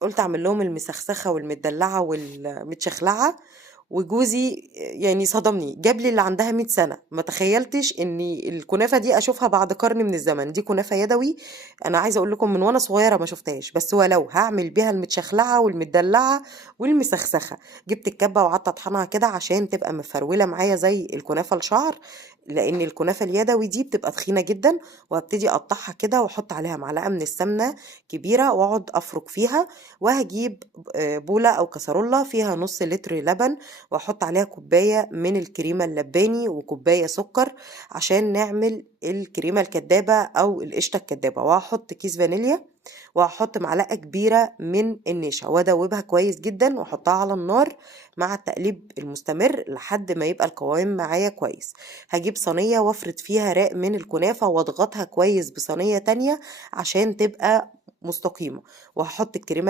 قلت اعمل لهم المسخسخه والمدلعه والمتشخلعه. وجوزي يعني صدمني، جاب لي اللي عندها 100 سنه. ما تخيلتش ان الكنافه دي اشوفها بعد قرن من الزمن. دي كنافه يدوي، انا عايزه اقول لكم من وانا صغيره ما شفتهاش، بس ولو هعمل بيها المتشخلعه والمدلعه والمسخسخه. جبت الكبه وقعدت اطحنها كده عشان تبقى مفروله معايا زي الكنافه الشعر، لان الكنافه اليدوي دي بتبقى تخينه جدا. وهبتدي اقطعها كده واحط عليها معلقه من السمنه كبيره واقعد افرك فيها. وهجيب بوله او كسرولة فيها نص لتر لبن، واحط عليها كوبايه من الكريمه اللباني وكوبايه سكر عشان نعمل الكريمه الكدابه او القشطه الكدابه. وهحط كيس فانيليا، وهحط معلقه كبيره من النشا وادوبها كويس جدا واحطها على النار مع التقليب المستمر لحد ما يبقى القوام معايا كويس. هجيب صينيه وافرد فيها راق من الكنافه واضغطها كويس بصينيه تانية عشان تبقى مستقيمه. وهحط الكريمه